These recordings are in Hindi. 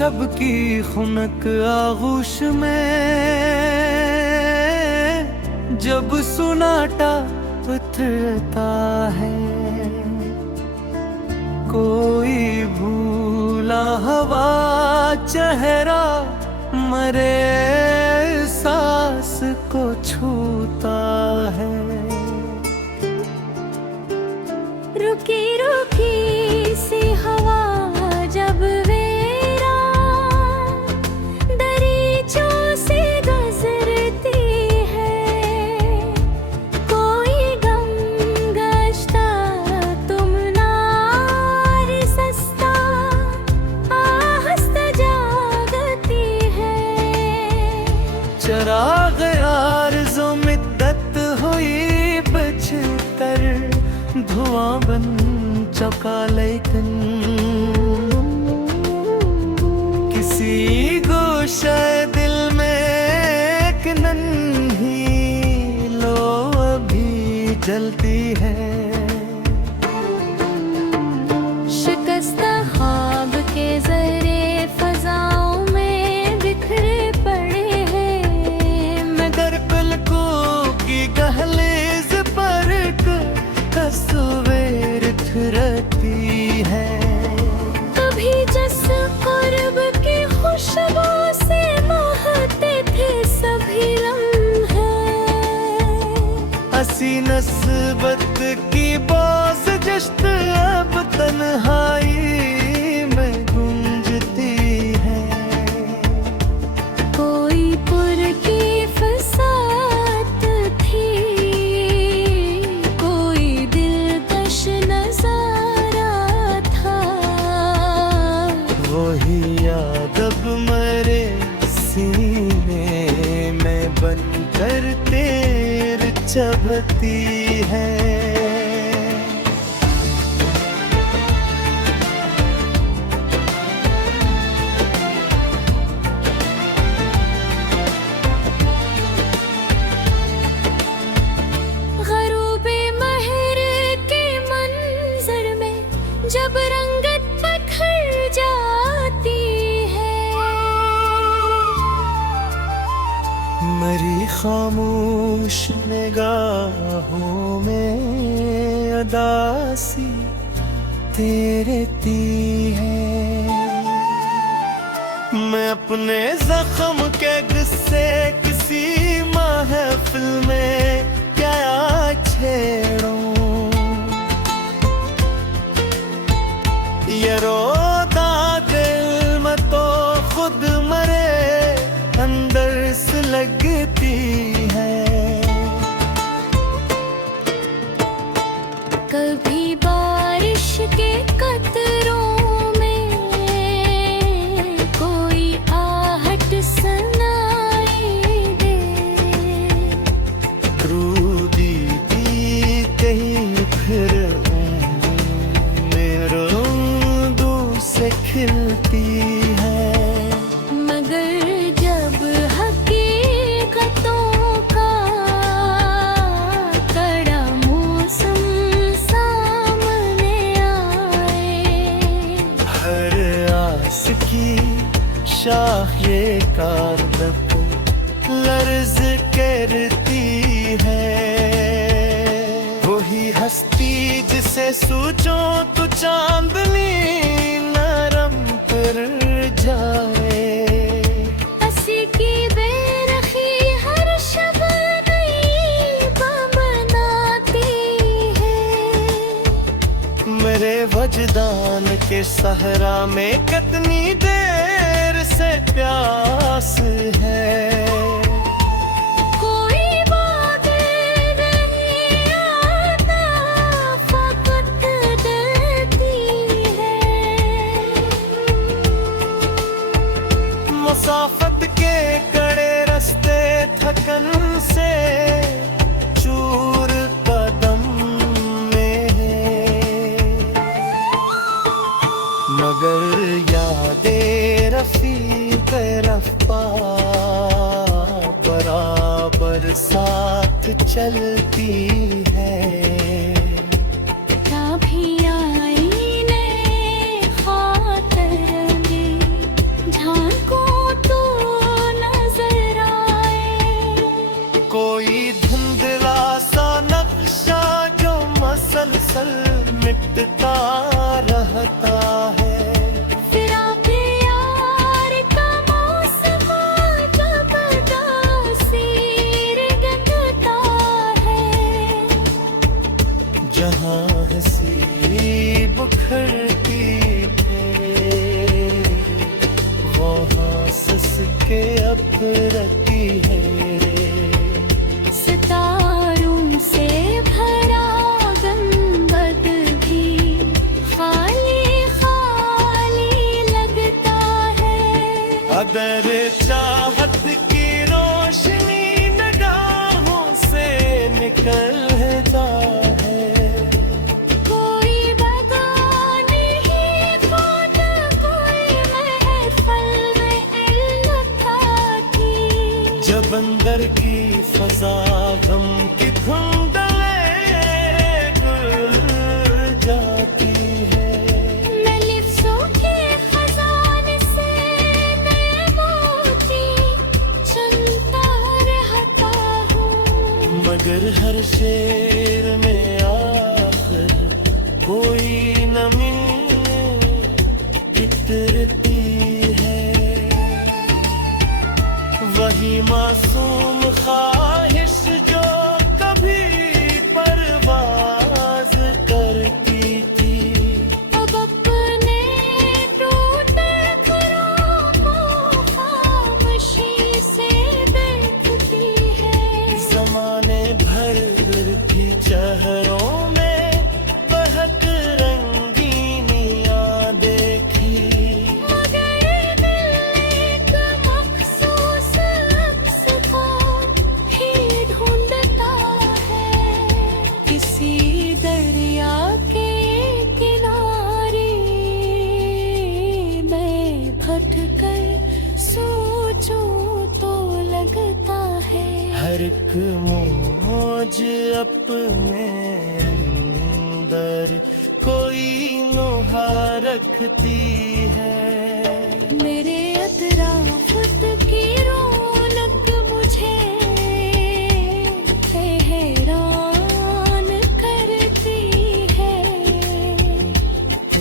शब की खुनक आगोश में जब सुनाटा उतरता है, कोई भूला हवा चेहरा मरे सांस को छूता है। रुकी रुकी सी हवा जब दरीचों से गुजरती है, कोई गम गश्ता तुम नार सस्ता आहस्ता जागती है। चराग आरज़ो मिद्दत हुई बचतर, धुआं बन चुका लेकिन किसी गोशे दिल में एक नन्ही लो अभी जलती है। शिकस्ता ख्वाब के जरे फजाओं में बिखरे पड़े हैं, मगर पलकों की दहलीज पर तस्वीर थरती है। कभी जिस कुर्ब की खुशबू से महकते थे सभी लम्हे, हसी नस्बत की बाज़ जश्न अब तन्हाई में गूंजती है। कोई पुर की फसाद थी, कोई दिलकश नजारा था, वही याद अब मरे सीने में बनकर तेर चबती है। ग़ुरूबे महर के मंजर में जब रंगत पखड़ जाती है, मरी खामोश निगाहों में अदासी तेरती है। मैं अपने जख्म के किस्से किसी महफिल में क्या छेड़ूं, ये रोता दिल में तो खुद मरे अंदर से लगती है। कभी बारिश के कतरों में कोई आहट सुनाई दे, रूदी भी कहीं फिर मेरे दूर से खिलती है। मगर जब हकीकतों का कड़ा मौसम सामने आए, हर आस की शाख ये कारदब लर्ज करती है। वही हस्ती जिसे सोचो तो चांदनी नरम पर जाए, हंसी की बेरखी हर शब नई बनाती है। मेरे वजदान के सहरा में कितनी देर से प्यास है। कोई बात नहीं आता फकत डरती है। मुसाफत के कड़े रास्ते थकन से चूर कदम में है, मगर यादें रफ़ीक़ रफ़्ता बराबर साथ चलती है। कभी आईने खातर में कोई धुंधला सा नक्शा जो मसलसल मिटता रहता है। फिराक़े यार का मौसम जब तासीर गंगता है। जहाँ हंसी बुखरती है वहाँ सस के अब रती है। सितारों से भरा गुंबद भी खाली खाली लगता है। अगर चाहत की रोशनी निगाहों से निकलता है। कोई बगाने ही कौन कोई महफिल में इल्लत थी। जब अंदर की फजा गम की धुंधले गुल जाती है। मैं लिफ्ज़ों के खजाने से नए मोती चुनता रहता हूँ। मगर हर शेर में आखिर कोई न मिलने इतरती है। वही मासूम ख्वाहिश जो कभी परवाज करती थी। अब अपने टूटे घरों को खामोशी से देखती है। ज़माने भर भी चेहरों में बहक रंगीनियाँ देखी। मगर दिल एक मखसूस अक्स को ही ढूंढता है। किसी दरिया के किनारे मैं भटकर सोचूं तो लगता है। हर एक मौज अपने अंदर कोई नुहा रखती है। मेरे अतराफत की रौनक मुझे हैरान करती है।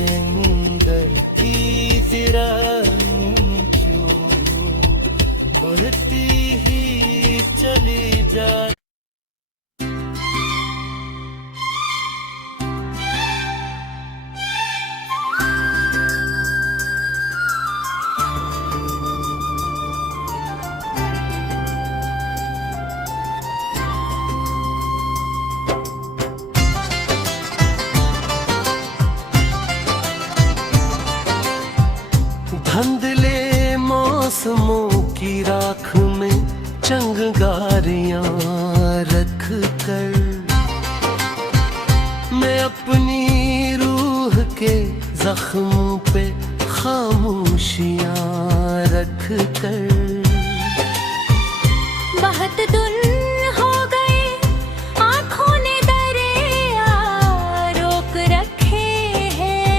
अंदर की ज़रा नीचू बढ़ती ही चली जा। धुंधले मौसमों की राख में चंगारियां रख कर मैं अपनी रूह के जख्म पे खामोशियां रख कर। बहुत दिन हो गए आँखों ने दरिया रोक रखे हैं।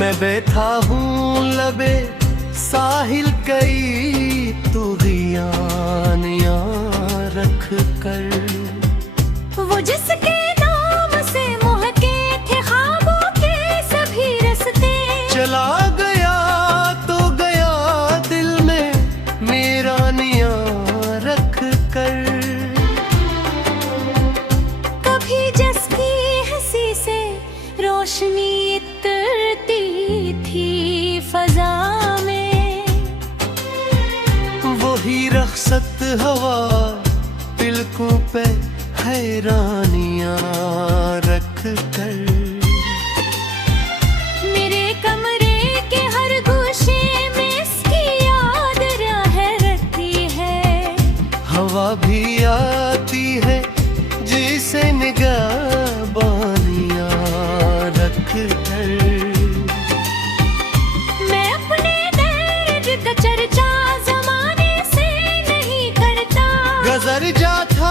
मैं बैठा हूँ लबे साहिल कई तुगियानियां रख कर। वो जिसके नाम से महके थे ख्वाबों के सभी रास्ते। चला गया तो गया दिल में मेरा निया रख कर। कभी जिसकी हंसी से रोशनी इतरती थी फजा में। वही रखसत हवा तिलकों पे हैरानियां रख कर। मेरे कमरे के हर गोशे में इसकी याद रहती है। हवा भी आती है जिसे निगाहबानियां रख कर। मैं अपने दर्द का चर्चा ज़माने से नहीं करता। गुजर जाता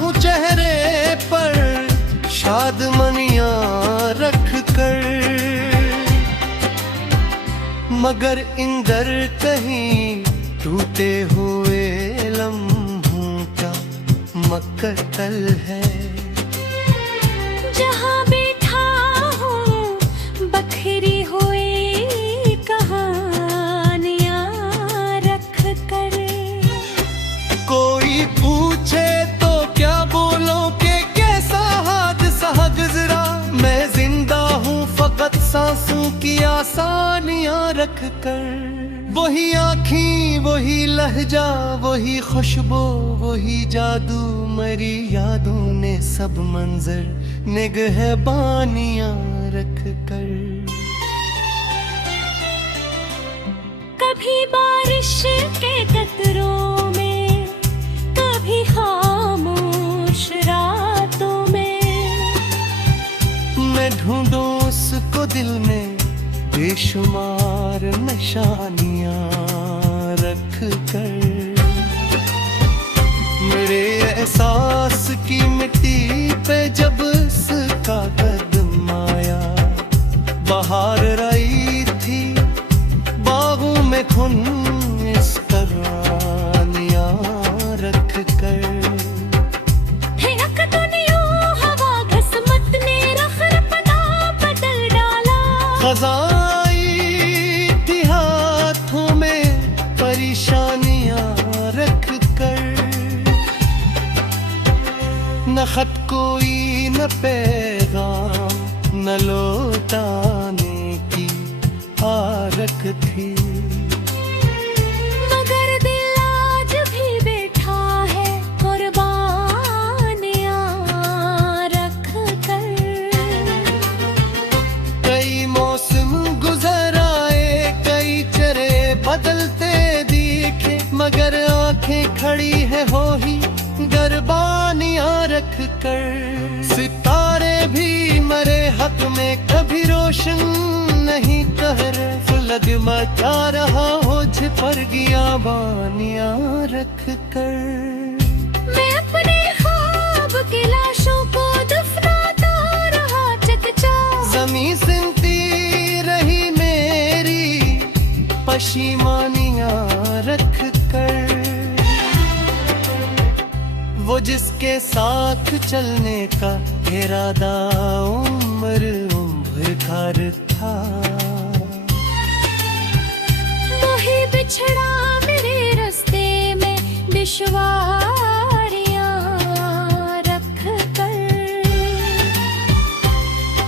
हूँ चेहरे पर शादमनियां रख कर। मगर इंदर कहीं टूटे हुए लम्हे मक्कल है। जहाँ बैठा हूँ बखरी हुई कहानियाँ रख कर। कोई पूछे तो क्या बोलो कि कैसा हादसा गुजरा, मैं जिंदा हूँ फकत सांसों की आसानियाँ रख कर। वही आँखें, वही लहजा, वही खुशबू, वही जादू, मरी यादों ने सब मंजर निगहबानियाँ रख कर। कभी बारिश के कतरों में, कभी खामोश रातों में, मैं ढूंढूं उसको दिल में बेशुमार निशानियाँ रख कर। मेरे एहसास की मिट्टी पे जब उसका कदम आया, बाहर आई थी बागों में खुन इस करानियाँ रख कर। खजाई थी हाथों में परेशानियाँ रख कर। न खत कोई, न पैगाम, न लौटाने की आरख थी। मगर दिल आज भी बैठा है कुर्बानियाँ रख कर। कई मौसम गुजर आए, कई चेहरे बदलते दिखे, मगर आंखें खड़ी है हो ही कुर्बानियाँ रख कर। सितारे भी मरे हक में कभी रोशन नहीं ठहरे, फलक मचा रहा हो पर गया बानियाँ रख कर। मैं अपने ख्वाब की लाशों को दफनाता रहा चकचा, ज़मीं सिमटी रही मेरी पशीमानियाँ रख कर। वो जिसके साथ चलने का इरादा उम्र भर था, वही बिछड़ा मेरे रास्ते में दुश्वारियाँ रख कर।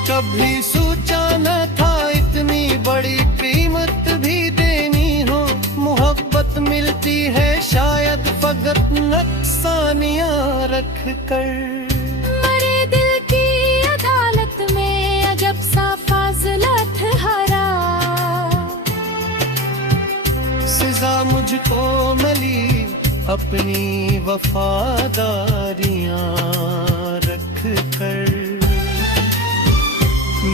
कभी सोचा न था इतनी बड़ी कीमत भी देनी हो, मोहब्बत मिलती है शायद फकत नक्सानियाँ रख कर। मरे दिल की अदालत में अजब सा फाज़ला ठहरा, सजा मुझको मिली अपनी वफादारियाँ रख कर।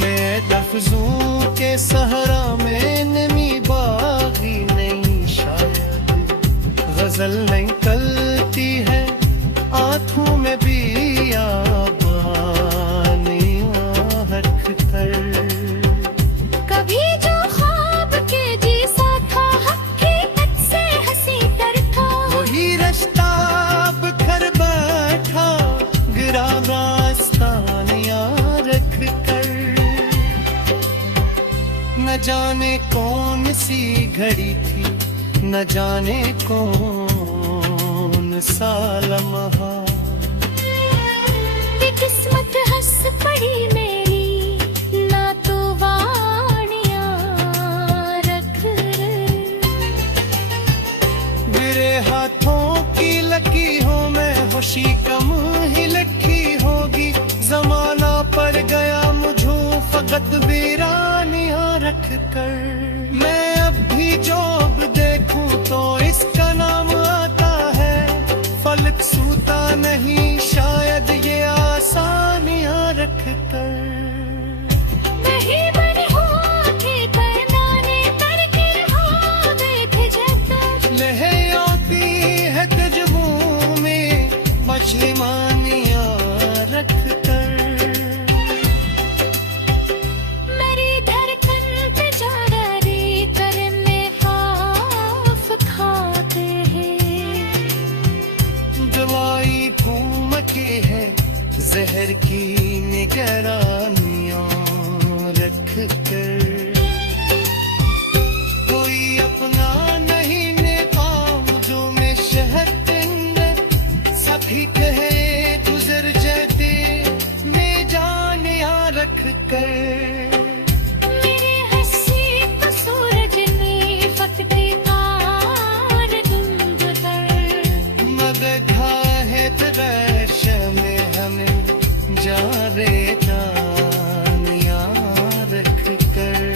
मैं लफ्जों के सहरा में नमी बागी नहीं, शायद गजल निकलती है आँखों में भी आबानियाँ रख कर। कभी जो ख्वाब के जैसा था हकीकत से हंसी तर था, वही रास्ता बिखर बैठा गिरा रास्तानियाँ रख कर। न जाने कौन सी घड़ी थी, न जाने कौन सा लम्हा, ये किस्मत हंस पड़ी मेरी ना तो वाणियाँ रख कर। मेरे हाथों की लकी हो मैं खुशी कम ही लखी होगी, जमाना पड़ गया मुझे फकत वीरानियाँ रख कर। मैं अब भी जॉब देखूं तो इसका नाम आता है, फलक सूता नहीं शायद ये आसानियाँ रख कर। नहीं बनी हो के करनाने करके रहा बेखजत, लहे आती है तजबों में पशेमानियाँ रख कर। मेरी धड़कन पे जारी करने हाफ खाते हैं, दवाई घूम जहर की निगरानियां रख कर। कोई अपना नहीं नेकाबों में शहद सभी कहे गुजर जाते में जानिया रख कर। मेरे हंसी तो सूरज ने फटते तार धुंध कर। मगधा है तराश में हमें जा रे जानिया रख कर।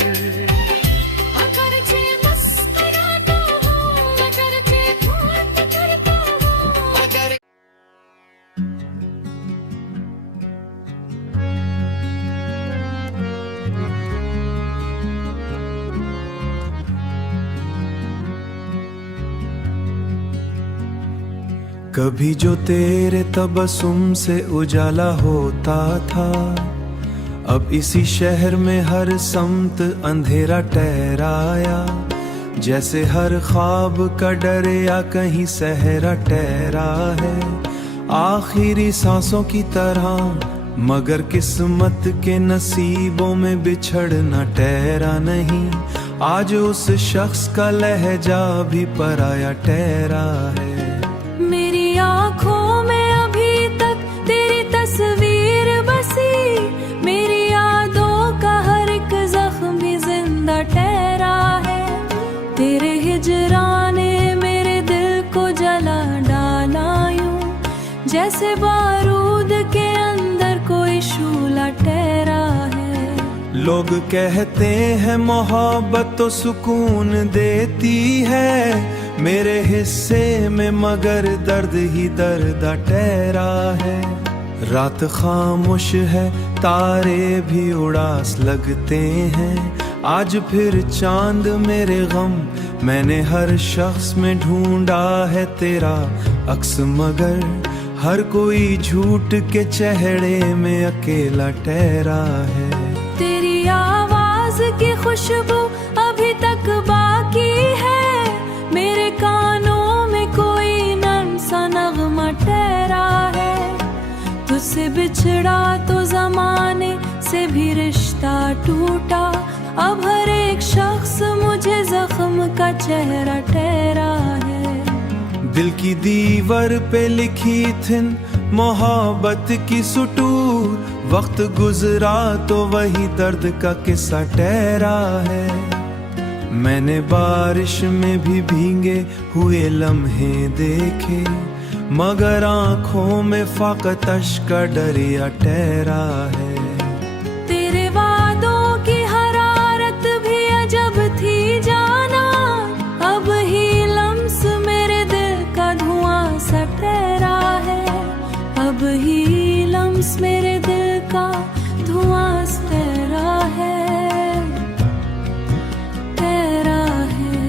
अगरचे मुस्कुराता हूँ, अगरचे बात करता हूँ, अगर कभी जो तेरे तबस्सुम से उजाला होता था, अब इसी शहर में हर समत अंधेरा ठहराया। जैसे हर ख्वाब का डर या कहीं सहरा ठहरा है, आखिरी सांसों की तरह। मगर किस्मत के नसीबों में बिछड़ना ठहरा नहीं, आज उस शख्स का लहजा भी पराया ठहरा है। मेरी आँखों में अभी तक तेरी तस्वीर बसी, मेरी यादों का हर एक जख्म भी जिंदा ठहरा है। तेरे हिजरान ने मेरे दिल को जला डाला यूं, जैसे बारूद के अंदर कोई शूला ठहरा है। लोग कहते हैं मोहब्बत तो सुकून देती है, मेरे हिस्से में मगर दर्द ही दर्द ठहरा है। रात खामोश है, तारे भी उदास लगते हैं, आज फिर चांद मेरे गम। मैंने हर शख्स में ढूंढा है तेरा अक्स, मगर हर कोई झूठ के चेहरे में अकेला ठहरा है। तेरी आवाज की खुशबू अभी तक बाकी है, मेरे कानों में कोई नर्म सा नगमा ठहरा है। तुझसे बिछड़ा तो जमाने से भी रिश्ता टूटा, अब हर एक शख्स मुझे जख्म का चेहरा ठहरा है। दिल की दीवार पे लिखी थी मोहब्बत की सुटूर, वक्त गुजरा तो वही दर्द का किस्सा ठहरा है। मैंने बारिश में भी भीगे हुए लम्हे देखे, मगर आंखों में फाकत अश्क का दरिया ठहरा है। तेरे वादों की हरारत भी अजब थी जाना, अब ही लम्स मेरे दिल का धुआं सा ठहरा है। अब ही लम्स मेरे दिल का धुआं सा ठहरा है, ठहरा है,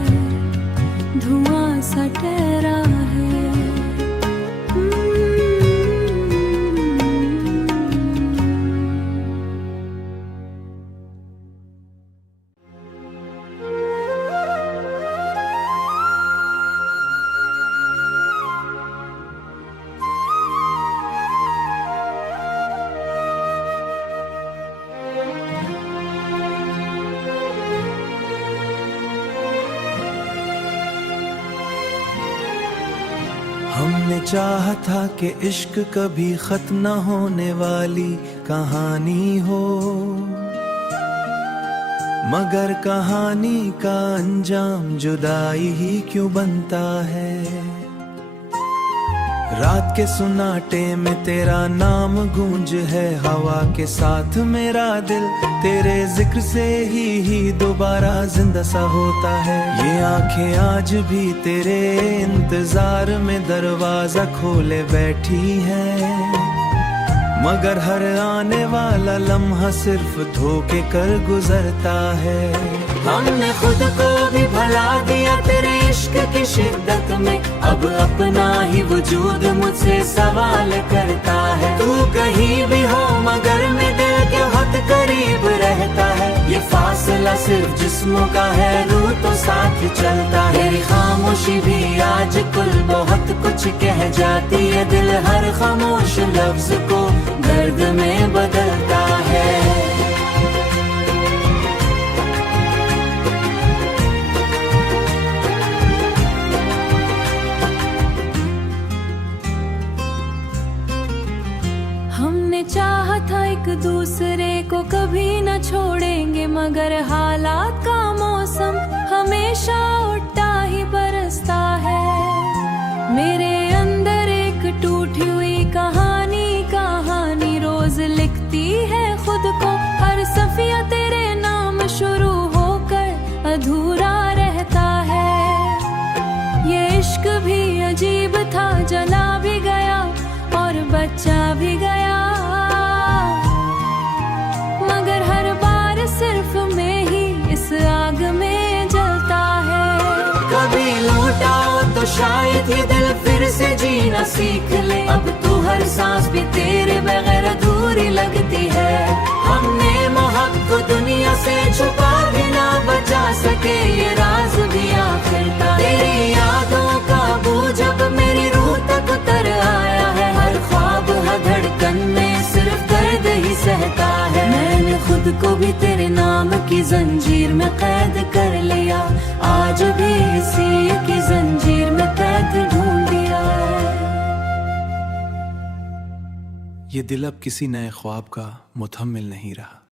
धुआं सा ठहरा है। हमने चाहा था कि इश्क कभी खत्म न होने वाली कहानी हो, मगर कहानी का अंजाम जुदाई ही क्यों बनता है। रात के सुनाटे में तेरा नाम गूंज है, हवा के साथ मेरा दिल तेरे जिक्र से ही दोबारा जिंदा सा होता है। ये आंखें आज भी तेरे इंतजार में दरवाजा खोले बैठी हैं, मगर हर आने वाला लम्हा सिर्फ धोखे कर गुजरता है। हमने खुद को भी भुला दिया तेरे इश्क की शिद्दत में, अब अपना ही वजूद मुझसे सवाल करता है। तू कहीं भी हो मगर मैं दिल के बहुत करीब रहता है, ये फासला सिर्फ जिस्मों का है, रूह तो साथ चलता है। मेरी खामोशी भी आज कुल बहुत कुछ कह जाती है, दिल हर खामोश लफ्ज को दर्द में बदलता है। हमने चाहा था एक दूसरे को कभी न छोड़ेंगे, मगर हालात का मौसम हमेशा उल्टा ही बरसता है। मेरे अंदर एक टूटी हुई कहानी रोज लिखती है खुद को, हर सफिया तेरे नाम शुरू होकर अधूरा रहता है। ये इश्क भी अजीब था, जला भी गया और बच्चा भी गया, मगर हर बार सिर्फ मैं ही इस आग में जलता है। कभी लौटाओ तो शायद ये दिल फिर से जीना सीख ले, अब तो हर सांस भी तेरे बगैर अधूरी लगती है। हमने मोहब्बत को दुनिया से छुपा भी ना बचा सके, ये राज भी आखिर था। तेरी यादों का बोझ जब मेरी रूह तक उतर आया है, हर ख्वाब हर धड़कन में सिर्फ दर्द ही सहता है। मैंने खुद को भी तेरे नाम की जंजीर में कैद कर लिया, आज भी इसी की जंजीर में कैद ढूंढ लिया है। ये दिल अब किसी नए ख्वाब का मुतहम्मिल नहीं रहा।